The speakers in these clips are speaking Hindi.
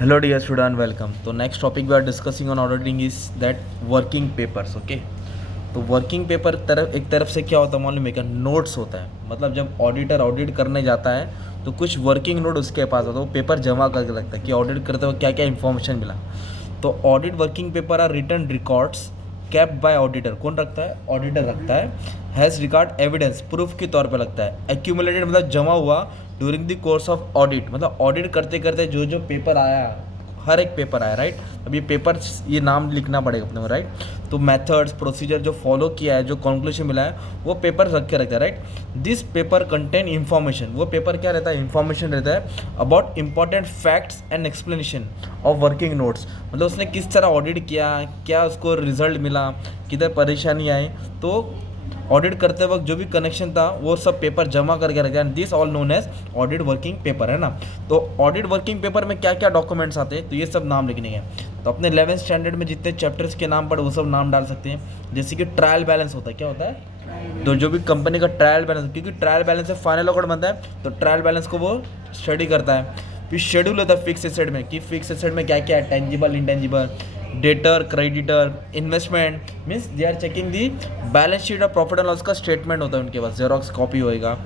Hello dear student, welcome. तो next topic we are discussing on auditing is that working papers, okay? तो वर्किंग पेपर एक तरफ से क्या होता है मालूम है क्या? नोट्स होता है। मतलब जब ऑडिटर ऑडिट करने जाता है तो कुछ वर्किंग नोट उसके पास होता है, वो पेपर जमा करके रखता है कि ऑडिट करते हुए क्या क्या इन्फॉर्मेशन मिला। तो audit working paper are return records kept by auditor. कौन रखता है? ऑडिटर रखता है। हैज़ रिकॉर्ड एविडेंस, प्रूफ के तौर पे लगता है। एक्यूमुलेटेड मतलब जमा हुआ during the course of audit, मतलब ऑडिट करते करते जो जो पेपर आया, हर एक पेपर आया, राइट। अब ये पेपर, ये नाम लिखना पड़ेगा अपने को, राइट। तो मेथड्स प्रोसीजर जो फॉलो किया है, जो कंक्लूजन मिला है, वो पेपर रख के रखता है, right. This paper contain information, वो पेपर क्या रहता है? इन्फॉर्मेशन रहता है about important facts and explanation of working notes. मतलब उसने किस तरह ऑडिट किया, क्या उसको रिजल्ट मिला, किधर परेशानी आई, तो ऑडिट करते वक्त जो भी कनेक्शन था वो सब पेपर जमा करके रखा है। This all known as audit working paper, है ना। तो ऑडिट वर्किंग पेपर में क्या क्या डॉक्यूमेंट्स आते हैं, तो ये सब नाम लिखने हैं। तो अपने 11th स्टैंडर्ड में जितने चैप्टर्स के नाम पढ़े वो सब नाम डाल सकते हैं। जैसे कि ट्रायल बैलेंस होता है, क्या होता है? तो जो भी कंपनी का ट्रायल बैलेंस, क्योंकि ट्रायल बैलेंस से फाइनल अकाउंट बनता है, तो ट्रायल बैलेंस को वो स्टडी करता है। फिर शेड्यूल होता है फिक्स एसेट में, कि फिक्स एसेट में क्या क्या है, tangible intangible, debtor creditor, investment, means they are checking the balance sheet और प्रॉफिट एंड लॉस का स्टेटमेंट होता है उनके पास, जेरोक्स कॉपी होएगा।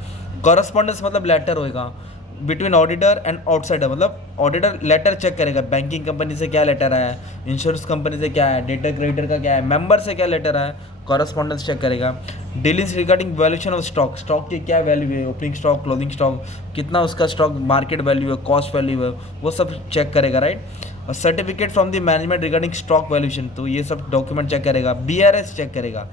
कॉरस्पॉन्डेंस मतलब लेटर होएगा बिटवीन ऑडिटर एंड आउटसाइडर, मतलब ऑडिटर लेटर चेक करेगा, बैंकिंग कंपनी से क्या लेटर आया है, इंश्योरेंस कंपनी से क्या है, डेटर क्रेडिटर का क्या है, मेंबर से क्या लेटर आया, कॉरस्पॉन्डेंस चेक करेगा। Dealings regarding valuation of stock, stock की क्या वैल्यू है, ओपनिंग स्टॉक, क्लोजिंग स्टॉक, कितना उसका स्टॉक मार्केट वैल्यू है, कॉस्ट वैल्यू है, वो सब चेक करेगा, राइट। और certificate from the management regarding stock valuation, तो ये सब डॉक्यूमेंट चेक करेगा। बीआरएस चेक करेगा,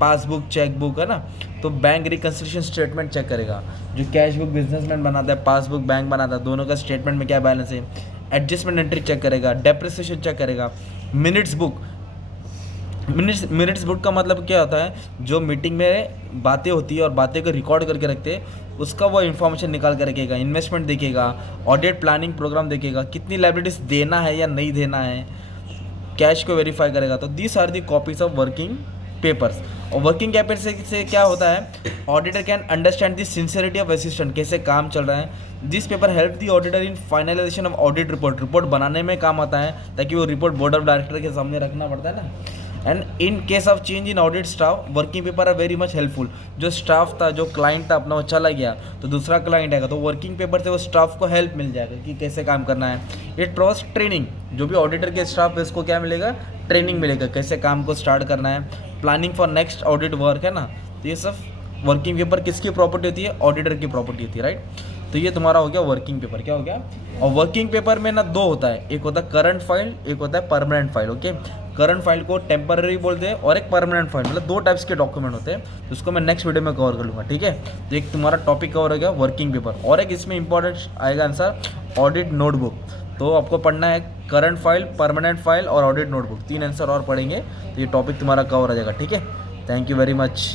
पासबुक चेकबुक, है ना। तो बैंक रिकन्सिलिएशन स्टेटमेंट चेक करेगा, जो कैश बुक बिजनेसमैन बनाता है, पासबुक बैंक बनाता है, दोनों का स्टेटमेंट में क्या बैलेंस है। एडजस्टमेंट एंट्री चेक करेगा, डेप्रिसिएशन चेक करेगा। मिनट्स बुक, मिनट्स बुक का मतलब क्या होता है? जो मीटिंग में बातें होती है और बातें को रिकॉर्ड करके रखते हैं, उसका वो इन्फॉर्मेशन निकाल कर रखेगा। इन्वेस्टमेंट देखेगा, ऑडिट प्लानिंग प्रोग्राम देखेगा, कितनी लायबिलिटीज देना है या नहीं देना है, कैश को वेरीफाई करेगा। तो this are the copies of working papers. और वर्किंग पेपर से क्या होता है? Auditor can understand the sincerity of assistant, कैसे काम चल रहा है। This paper help the auditor in finalisation of audit report, report बनाने में काम आता है, ताकि वो रिपोर्ट बोर्ड ऑफ डायरेक्टर के सामने रखना पड़ता है ना। And in case of change in audit staff, working paper are very much helpful. जो स्टाफ था, जो क्लाइंट था अपना, वो चला गया तो दूसरा क्लाइंट आएगा, तो वर्किंग पेपर से वो स्टाफ को हेल्प मिल जाएगा कि कैसे काम करना है। इट प्रोवाइड्स ट्रेनिंग, जो भी ऑडिटर के स्टाफ है उसको क्या मिलेगा? ट्रेनिंग मिलेगा, कैसे काम को स्टार्ट करना है। Planning for next audit work, है ना। तो ये सब वर्किंग पेपर किसकी प्रॉपर्टी होती है? ऑडिटर की प्रॉपर्टी होती है, राइट। तो ये तुम्हारा हो गया वर्किंग पेपर। क्या हो गया? और वर्किंग पेपर में ना दो होता है, एक होता है करंट फाइल, एक होता है permanent file, okay. Current file को टेम्पररी बोलते हैं और एक परमानेंट फाइल, मतलब दो टाइप्स के डॉक्यूमेंट होते हैं। तो उसको मैं नेक्स्ट वीडियो में कवर कर लूँगा, ठीक है। तो एक तुम्हारा टॉपिक कवर हो गया वर्किंग पेपर, और एक इसमें इंपॉर्टेंट आएगा आंसर ऑडिट नोटबुक। तो आपको पढ़ना है करंट फाइल, परमानेंट फाइल और ऑडिट नोटबुक, 3 आंसर और पढ़ेंगे तो ये टॉपिक तुम्हारा कवर हो जाएगा, ठीक है। Thank you very much.